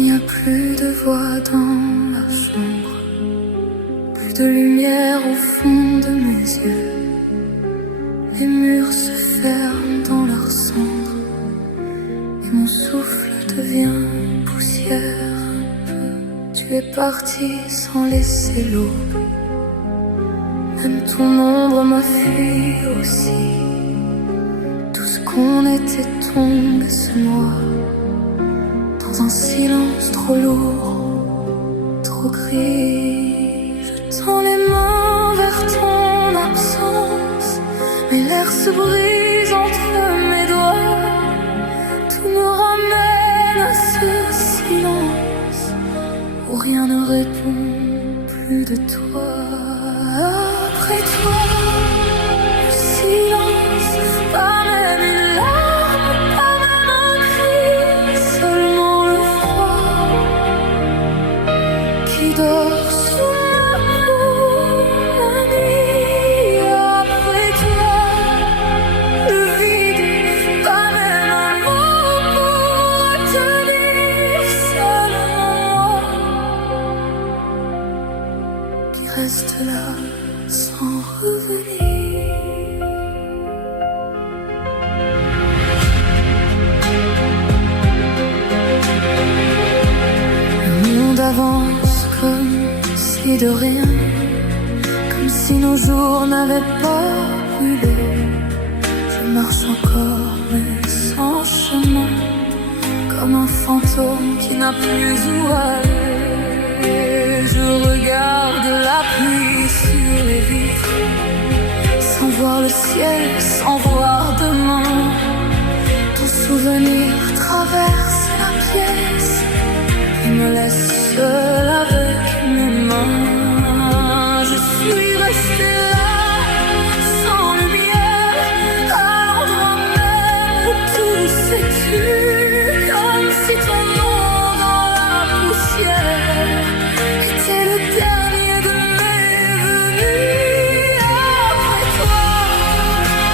Il n'y a plus de voix dans la chambre, plus de lumière au fond de mes yeux. Les murs se ferment dans leur cendre et mon souffle devient poussière un peu. Tu es parti sans laisser l'aube, même ton ombre m'a fui aussi. Tout ce qu'on était tombe et se noie dans un silence trop lourd, trop gris. Je tends les mains vers ton absence, mais l'air se brise entre mes doigts. Tout me ramène à ce silence où rien ne répond plus de toi. Après toi, le silence, pas même une larme, pas même un cri, seulement le froid qui dort sous ma peau la nuit. Après toi, le vide, pas même un mot pour retenir, seulement moi qui reste là sans revenir. Le monde avance comme si de rien, comme si nos jours n'avaient pas brûlé. Je marche encore mais sans chemin, comme un fantôme qui n'a plus où aller. Je regarde la pluie sur les vitres, sans voir le ciel, sans voir demain. Ton souvenir traverse la pièce et me laisse seul avec mes mains. Je suis restée là, sans lumière, à l'endroit même où tout s'est tu, comme si ton nom dans la poussière était le dernier de mes venus. Après toi,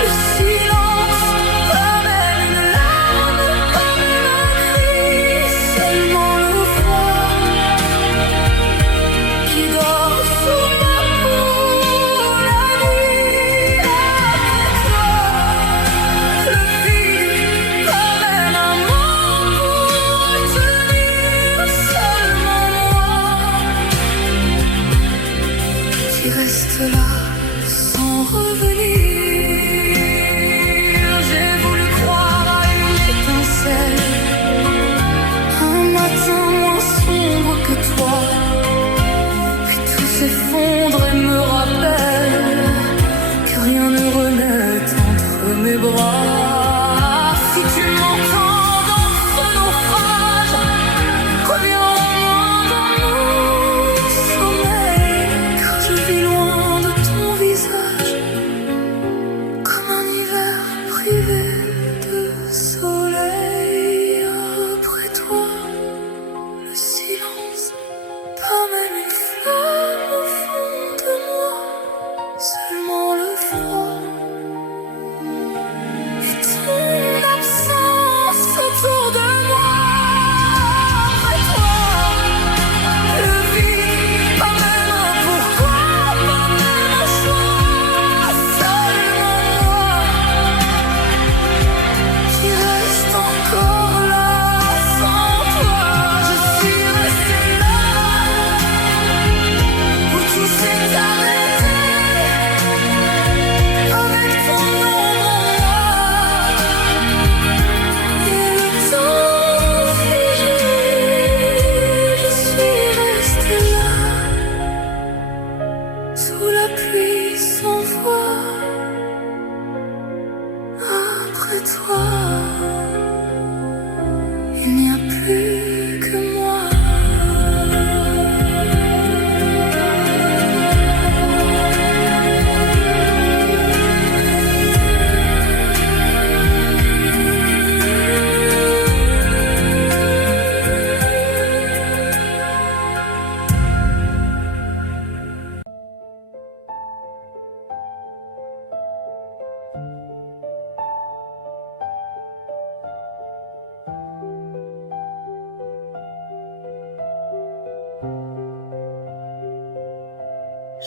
le silence, pas même une larme, pas même un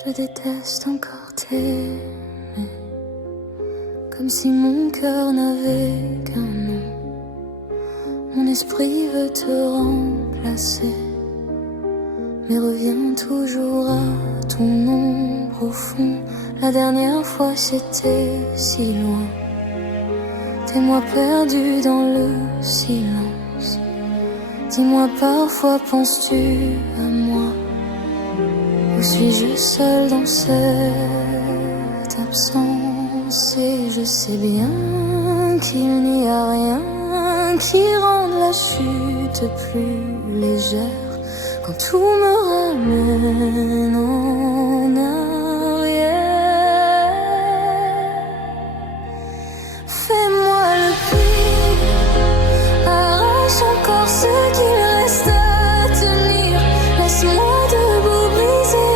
Je déteste encore t'aimer, comme si mon cœur n'avait qu'un nom. Mon esprit veut te remplacer, mais revient toujours à ton ombre au fond. La dernière fois c'était si loin, tes mois perdus dans le silence. Dis-moi parfois penses-tu à moi, ou suis-je seule dans cette absence? Et je sais bien qu'il n'y a rien qui rende la chute plus légère quand tout me ramène en arrière. Fais-moi le pire, arrache encore ce qu'il reste à tenir. Laisse-moi debout brisé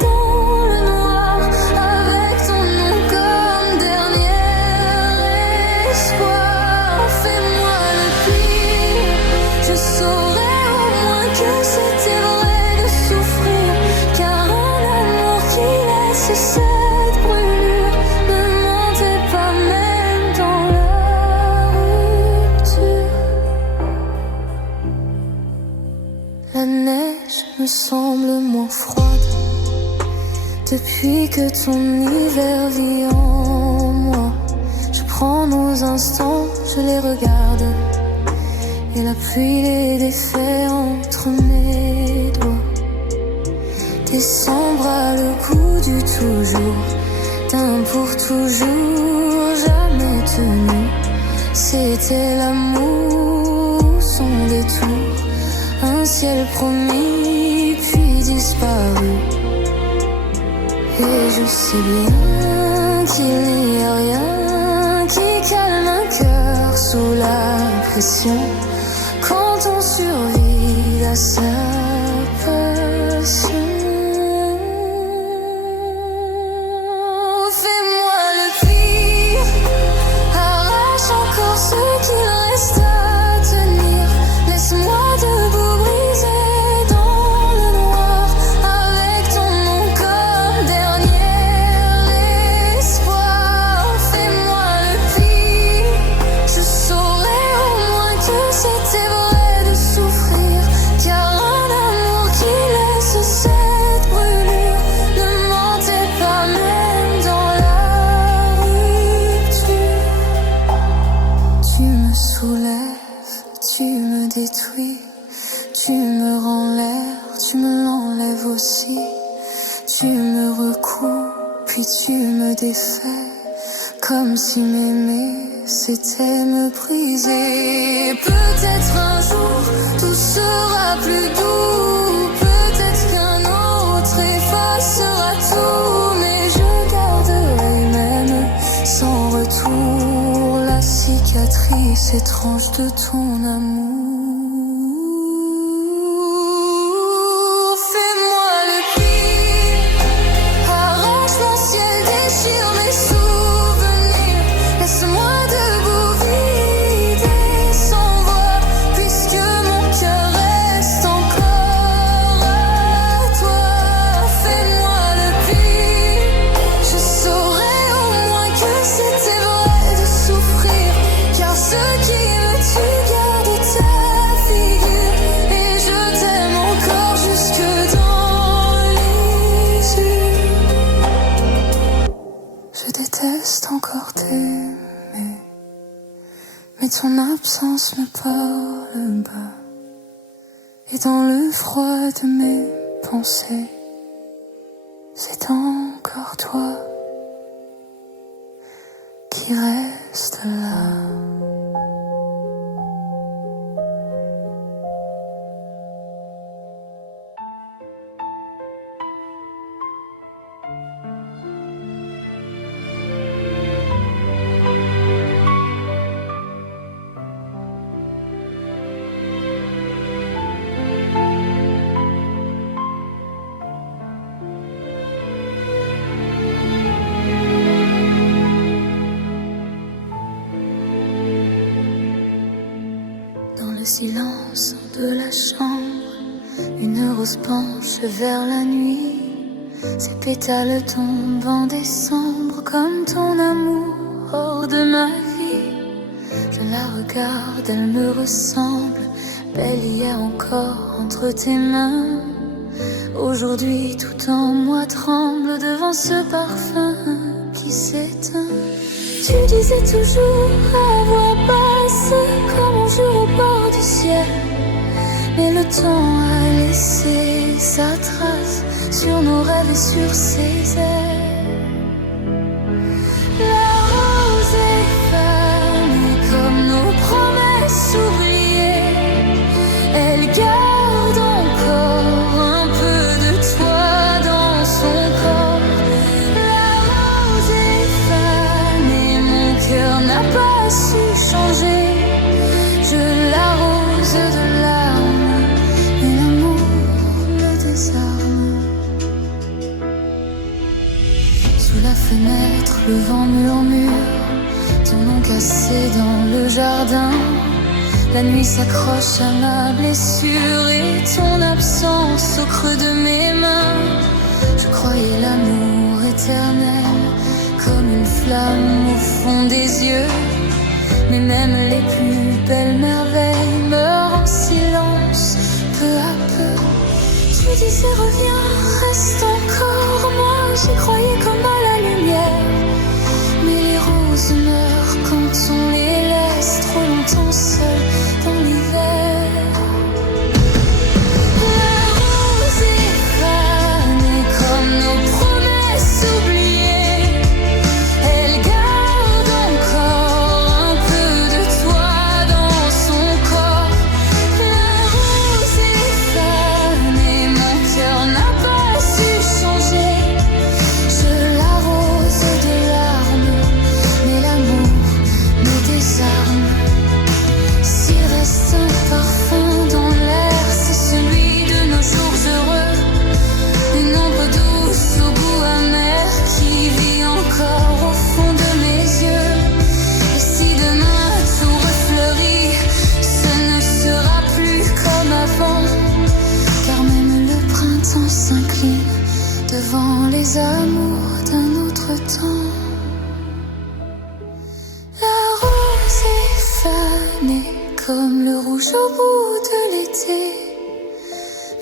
dans le noir, avec ton nom comme dernier espoir. Fais-moi le pire, je saurais au moins que c'était vrai de souffrir, car un amour qui laisse cette brûlure ne mentait pas même dans la rupture. La neige me semble moins froide depuis que ton hiver vit en moi. Je prends nos instants, je les regarde, et la pluie les défait entre mes doigts. Décembre a le goût du toujours, d'un pour toujours jamais tenu. C'était l'amour, son détour, un ciel promis puis disparu. Et je sais bien qu'il n'y a rien qui calme un cœur sous la pression, quand on survit à sa passion. Fais-moi le pire, arrache encore ce qu'il reste à tenir. Laisse-moi debout brisé dans le noir, avec ton nom comme dernier espoir. Fais-moi le pire, je saurais au moins que c'était vrai de souffrir, car un amour qui laisse cette brûlure ne mentait pas même dans la rupture. Tu me soulèves, tu me détruis, tu me rends l'air, tu me l'enlèves aussi. Tu me recoues, puis tu me défais, comme si m'aimer c'était me briser. Peut-être un jour tout sera plus doux, peut-être qu'un autre effacera tout, mais je garderai même sans retour la cicatrice étrange de ton amour. Fais-moi le pire, arrache mon ciel, déchire mes souvenirs. Laisse-moi debout vide et sans voix, puisque mon cœur reste encore à toi. Fais-moi le pire, je saurais au moins que c'était vrai de souffrir, car ce qui me tue garde ta figure, et je t'aime encore jusque dans les yeux. Je déteste encore t'aimer, mais ton absence me parle bas, et dans le froid de mes pensées, c'est encore toi qui reste là. silence de la chambre, une rose penche vers la nuit. ces pétales tombent en décembre comme ton amour hors de ma vie. Je la regarde, elle me ressemble, belle hier encore entre tes mains. Aujourd'hui tout en moi tremble devant ce parfum qui s'éteint. Tu disais toujours à voix basse comme un jour au bord du ciel, mais le temps a laissé sa trace sur nos rêves et sur ses ailes. La rose est fanée comme nos promesses oubliées. Elle garde encore un peu de toi dans son corps. La rose est fanée, mon cœur n'a pas su changer. Je l'arrose de larmes et l'amour me désarme. Sous la fenêtre, le vent murmure ton nom cassé dans le jardin. La nuit s'accroche à ma blessure et ton absence au creux de mes mains. Je croyais l'amour éternel comme une flamme au fond des yeux, mais même les plus belles merveilles meurent en silence peu à peu. Tu disais reviens, reste encore. Moi j'y croyais comme à la lumière, mais les roses meurent quand on les laisse trop longtemps seules dans l'hiver. La rose est fanée comme nos promesses oubliées. Elle garde encore un peu de toi dans son corps. La rose est fanée, mon cœur n'a pas su changer. Je l'arrose de larmes, mais l'amour me désarme. S'il reste un parfum dans l'air, c'est celui de nos jours heureux. Une ombre douce au goût amer qui vit encore au fond de mes yeux. Et si demain tout refleurit, ce ne sera plus comme avant, car même le printemps s'incline devant les amours d'un autre temps. La rose est fanée comme le rouge au bout de l'été,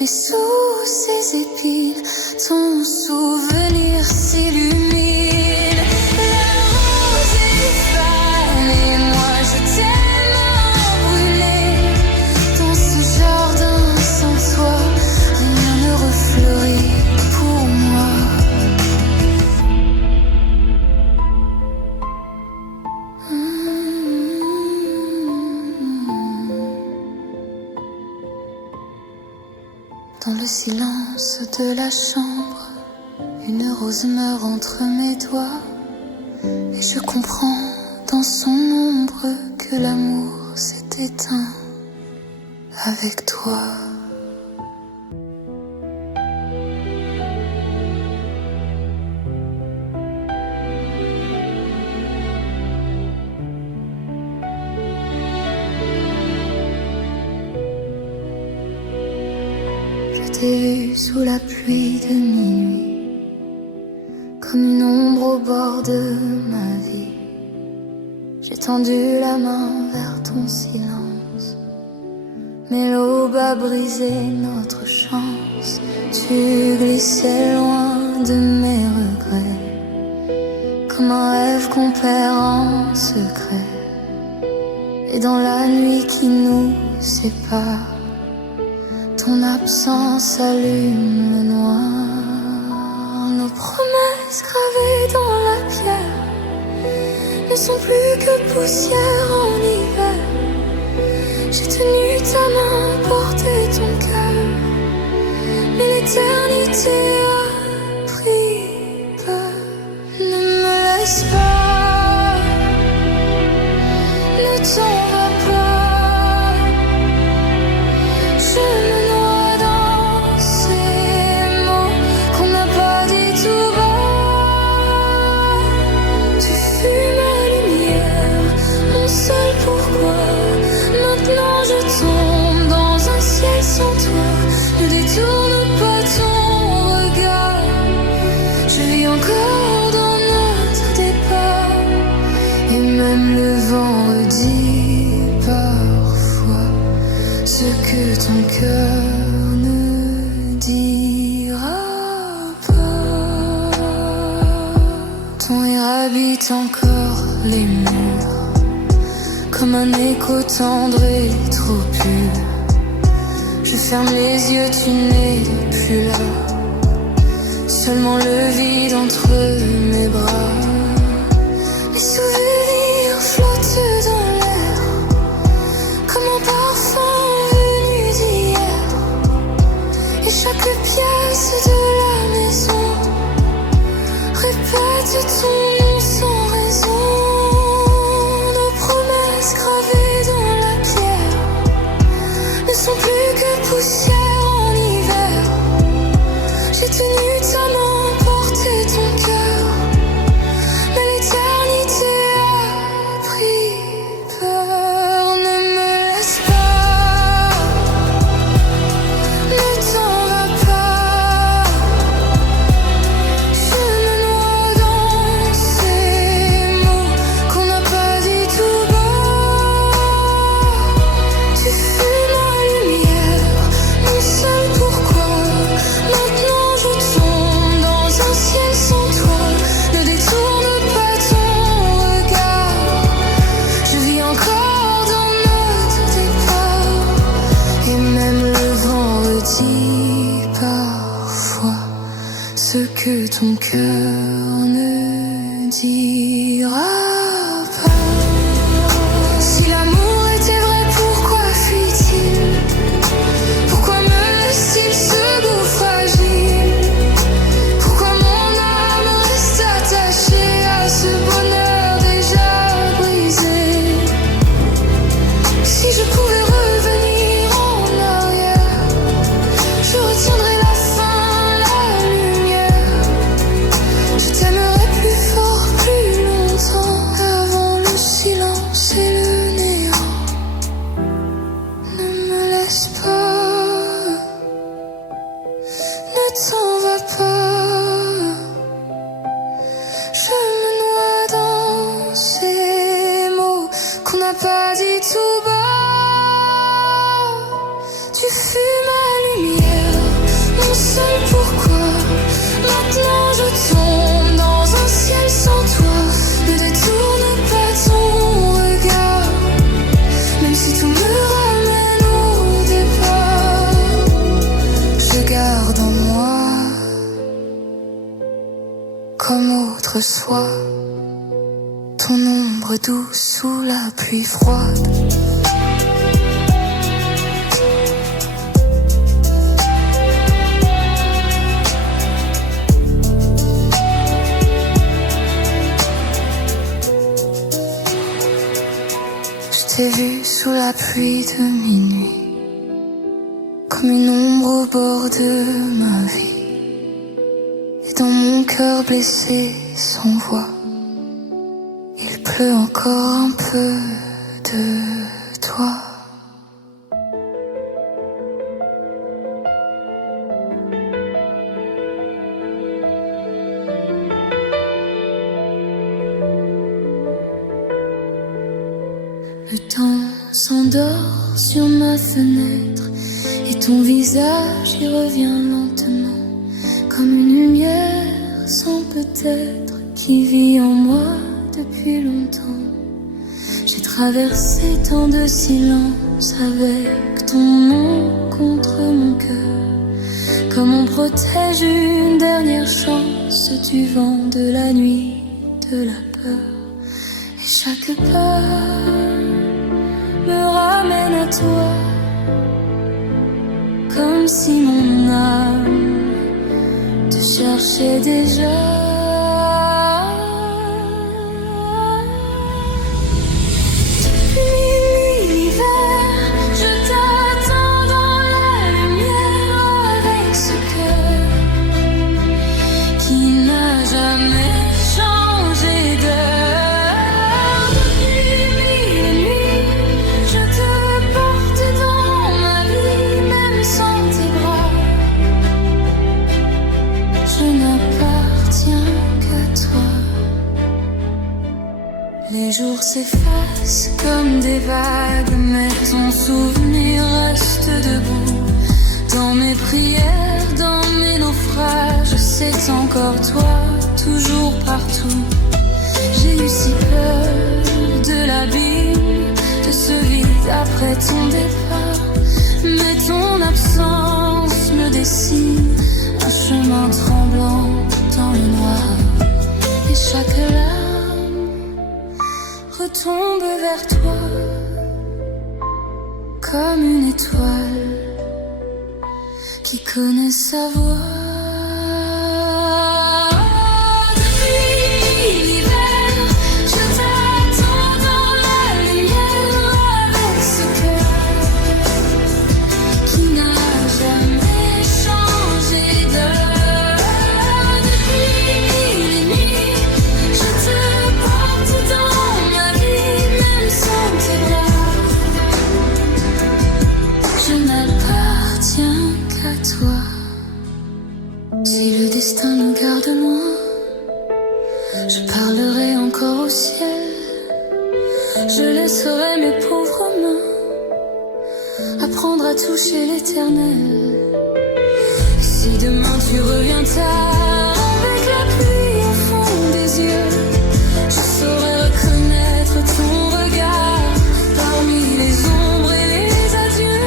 mais sous ses épines, ton souvenir s'illumine. La rose est fanée, moi je t'aime brûlée. Dans ce jardin sans toi, rien ne refleurit pour moi. Dans le silence de la chambre, une rose meurt entre mes doigts, et je comprends dans son ombre que l'amour s'est éteint avec toi. Je t'ai vu sous la pluie de minuit, comme une ombre au bord de ma vie. J'ai tendu la main vers ton silence, mais l'aube a brisé notre chance. Tu glissais loin de mes regrets, comme un rêve qu'on perd en secret. Et dans la nuit qui nous sépare, ton absence allume le noir. Nos promesses gravées dans la pierre ne sont plus que poussière en hiver. J'ai tenu ta main, porté ton cœur, mais l'éternité a pris peur. Ne me laisse pas, ne t'en va pas. Je me noie dans ces mots qu'on n'a pas dit tout bas. Tu fus ma lumière, mon seul pourquoi. Maintenant je tombe dans un ciel sans toi. Ne détourne pas ton regard. cœur ne dira pas. Ton rire habite encore les murs, comme un écho tendre et trop pur. Je ferme les yeux, tu n'es plus là. Seulement le vide entre mes bras. Les souvenirs flottent dans l'air, comme un parfum venu d'hier. Et chaque pièce de la maison répète ton nom sans raison. Nos promesses gravées dans la pierre ne sont plus que poussière en hiver. J'ai tenu ta main, porté ton cœur, mais l'éternité a pris peur. Ne me laisse pas, ne t'en va pas. Je me noie dans ces mots qu'on n'a pas dit tout bas. Tu fus ma lumière, mon seul pourquoi. Maintenant je tombe dans un ciel sans toi. Ne détourne pas ton regard. Je vis encore dans notre départ. Et même le vent redit parfois ce que ton cœur ne dira pas. Si l'amour était vrai, pourquoi fuit-il? Pourquoi me laisse-t-il ce goût fragile? Pourquoi mon âme reste attachée à ce bonheur déjà brisé? Si je pouvais revenir en arrière, je retiendrais la fin, la lumière. Je t'aimerais plus fort, plus longtemps, avant le silence et le néant. Ne me laisse pas, ne t'en va pas. Je me noie dans ces mots qu'on n'a pas dit tout bas. Tu fus ma lumière, mon seul pourquoi. Maintenant je tombe dans un ciel sans toi. Ne détourne pas ton regard, même si tout me ramène au départ. Je garde en moi, comme autrefois, ton ombre douce sous la pluie froide. Je t'ai vu sous la pluie de minuit, comme une ombre au bord de ma vie. Et dans mon cœur blessé sans voix, il pleut encore un peu de toi. Le temps s'endort sur ma fenêtre et ton visage y revient lentement, comme une lumière sans peut-être qui vit en moi depuis longtemps. J'ai traversé tant de silence avec ton nom contre mon cœur, comme on protège une dernière chance du vent, de la nuit, de la peur. Et chaque pas me ramène à toi, comme si mon âme te cherchait déjà. Depuis l'hiver, je t'attends dans la lumière, avec ce cœur qui n'a jamais changé d'heure. Depuis mille nuits, je te porte dans ma vie, même sans tes bras. Je n'appartiens jours s'effacent comme des vagues, mais ton souvenir reste debout. Dans mes prières, dans mes naufrages, c'est encore toi, toujours partout. J'ai eu si peur de l'abîme, de ce vide après ton départ. Mais ton absence me dessine un chemin tremblant dans le noir. Et chaque larme retombe vers toi comme une étoile qui connaît sa voix. Si le destin nous garde loin, je parlerai encore au ciel. Je laisserai mes pauvres mains apprendre à toucher l'éternel. Si demain tu reviens tard avec la pluie au fond des yeux, je saurai reconnaître ton regard parmi les ombres et les adieux.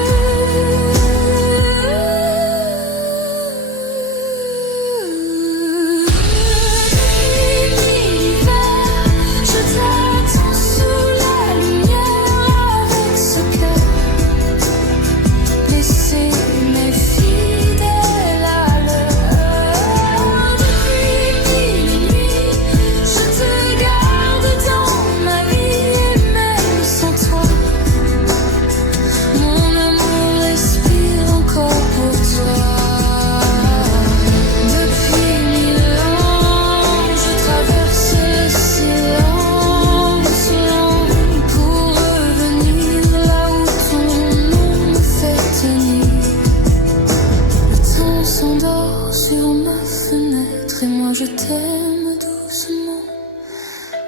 Je t'aime doucement,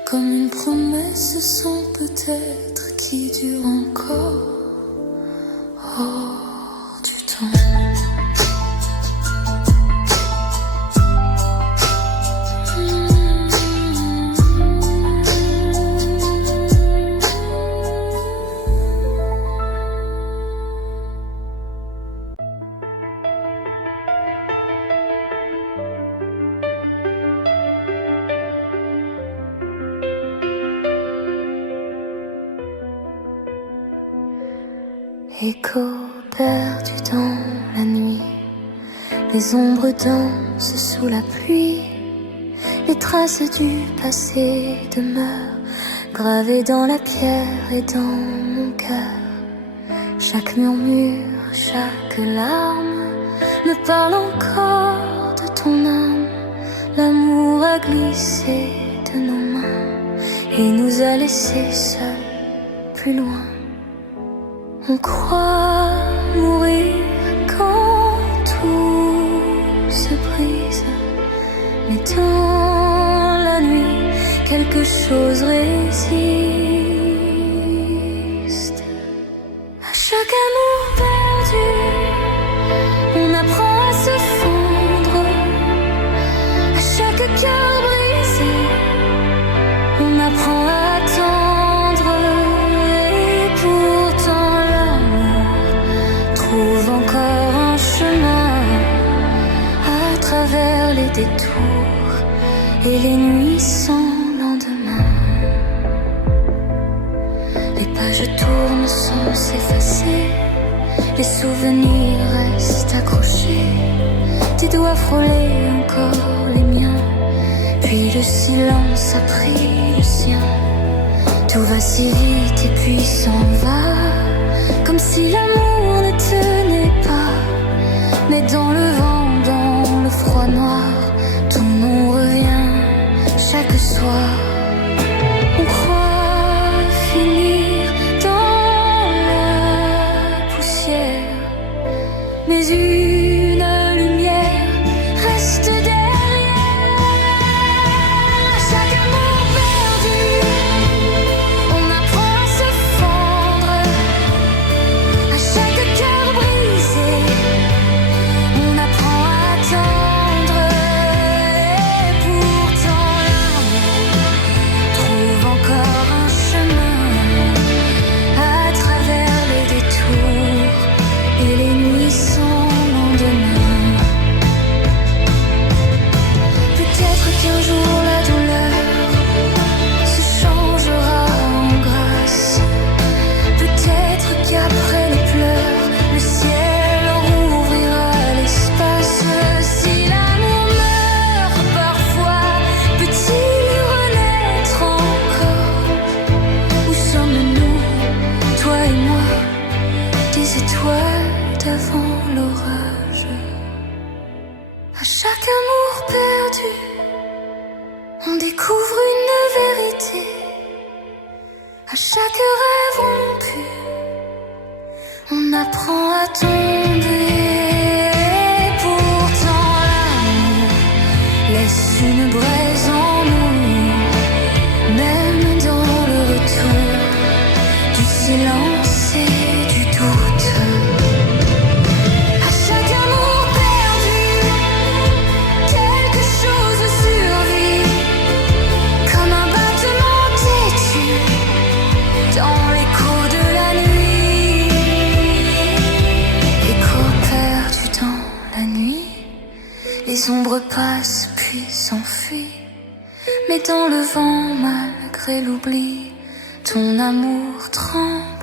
comme une promesse sans peut-être qui dure encore hors du temps. Écho perdu dans la nuit, les ombres dansent sous la pluie, les traces du passé demeurent gravées dans la pierre et dans mon cœur. Chaque murmure, chaque larme me parle encore de ton âme. L'amour a glissé de nos mains et nous a laissés seuls plus loin. On croit mourir quand tout se brise, mais dans la nuit, quelque chose résiste. À chaque amour perdu, on apprend à se fondre. À chaque cœur brisé, on apprend à attendre. Encore un chemin à travers les détours et les nuits sans lendemain. Les pages tournent sans s'effacer, les souvenirs restent accrochés. Tes doigts frôlaient encore les miens, puis le silence a pris le sien. Tout va si vite et puis s'en va, comme si l'amour ne tenait pas. Mais dans le vent, dans le froid noir, ton nom revient chaque soir. On croit finir dans la poussière, mais une lumière reste derrière. Chaque amour perdu, dans l'orage. À chaque amour perdu, on découvre une vérité. À chaque rêve rompu, on apprend à tomber. Pourtant l'amour laisse une braise en nous, même dans le retour du silence et du doute. À chaque amour perdu, quelque chose survit, comme un battement têtu dans l'écho de la nuit. Écho perdu dans la nuit, les ombres passent puis s'enfuient. Mais dans le vent, malgré l'oubli, ton amour tremble.